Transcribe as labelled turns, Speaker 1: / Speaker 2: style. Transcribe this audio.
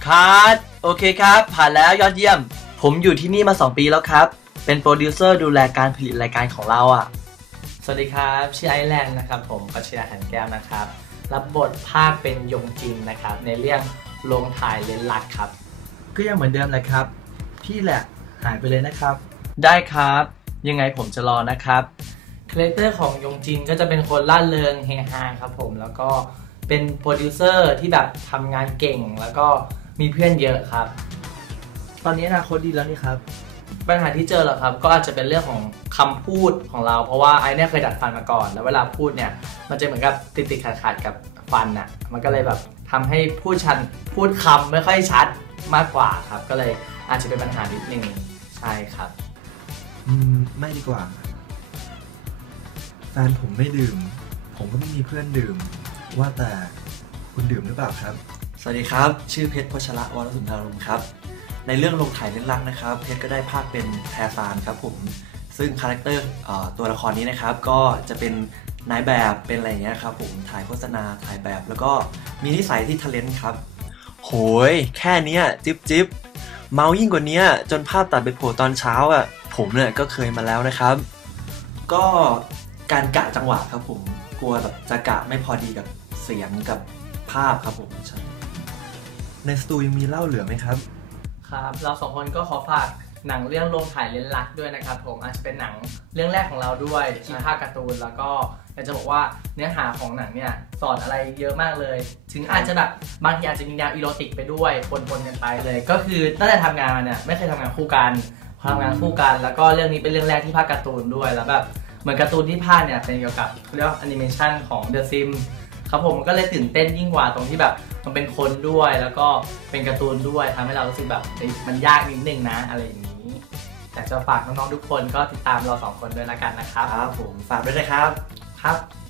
Speaker 1: คัดโอเคครับผ่านแล้วยอดเยี่ยมผมอยู่ที่นี่มา2 ปีแล้วครับเป็นโปรดิวเซอร์ดูแลการผลิตรายการของเราอ่ะ
Speaker 2: สวัสดีครับชื่อไอแลนด์นะครับผมพัชรหันแก้วนะครับรับบทภาคเป็นยงจินนะครับในเรื่องโรงถ่ายเลนส์ลักครับ
Speaker 1: ก็ยังเหมือนเดิมเลยครับพี่แหละหายไปเลยนะครับได้ครับยังไงผมจะรอนะครับ
Speaker 2: คาแรคเตอร์ของยงจินก็จะเป็นคนร่าเริงเฮฮาครับผมแล้วก็เป็นโปรดิวเซอร์ที่แบบทำงานเก่งแล้วก็มีเพื่อนเยอะครับ
Speaker 1: ตอนนี้อนาคตดีแล้วนี่ครับ
Speaker 2: ปัญหาที่เจอเหรอครับก็อาจจะเป็นเรื่องของคำพูดของเราเพราะว่าไอ้เนี่ยเคยดัดฟันมาก่อนแล้วเวลาพูดเนี่ยมันจะเหมือนกับติดขาดกับฟันอ่ะมันก็เลยแบบทำให้พูดคำไม่ค่อยชัดมากกว่าครับก็เลยอาจจะเป็นปัญหานิดนึงใช่ครับ
Speaker 3: ไม่ดีกว่าแฟนผมไม่ดื่มผมก็ไม่มีเพื่อนดื่มว่าแต่คุณดื่มหรือเปล่าครับ
Speaker 4: สวัสดีครับชื่อเพชรพชรวรสุนทรารมครับในเรื่องโรงถ่ายเลนส์ลักนะครับเพชรก็ได้ภาคเป็นแพรซานครับผมซึ่งคาแรคเตอร์ตัวละครนี้นะครับก็จะเป็นนายแบบเป็นอะไรอย่างเงี้ยครับผมถ่ายโฆษณาถ่ายแบบแล้วก็มีนิสัยที่ทะเลนครับ
Speaker 5: โหยแค่นี้จิ๊บเมายิ่งกว่านี้จนภาพตัดไปโผล่ตอนเช้าอ่ะผมเนี่ยก็เคยมาแล้วนะครับ
Speaker 4: ก็การกะจังหวะครับผมกลัวแบบจะกะไม่พอดีกับเสียงกับภาพครับผมใช่
Speaker 3: ในสตูยังมีเหล้าเหลือไหมครับ
Speaker 2: ครับเรา2 คนก็ขอฝากหนังเรื่องโรงถ่ายเลนส์ลักด้วยนะครับผมอาจจะเป็นหนังเรื่องแรกของเราด้วยที่ภาคการ์ตูนแล้วก็อยากจะบอกว่าเนื้อหาของหนังเนี่ยสอนอะไรเยอะมากเลยถึงอาจจะแบบบางทีอาจจะมีแนวอีโรติกไปด้วยปนกันไปเลยก็คือตั้งแต่ทำงานมาเนี่ยไม่เคยทำงานคู่กันพอทำงานคู่กันแล้วก็เรื่องนี้เป็นเรื่องแรกที่ภาคการ์ตูนด้วยแล้วแบบเหมือนการ์ตูนที่ภาคเนี่ยเป็นเกี่ยวกับเรียกว่าแอนิเมชันของ The Sims ครับผมก็เลยตื่นเต้นยิ่งกว่าตรงที่แบบมันเป็นคนด้วยแล้วก็เป็นการ์ตูนด้วยทำให้เรารู้สึกแบบมันยากนิดนึงนะอะไรอย่างนี้แต่จะฝากน้องๆทุกคนก็ติดตามเรา2 คนด้วยละกันนะครับ
Speaker 4: ครับผมฝากด้วยนะครับ
Speaker 2: ครับ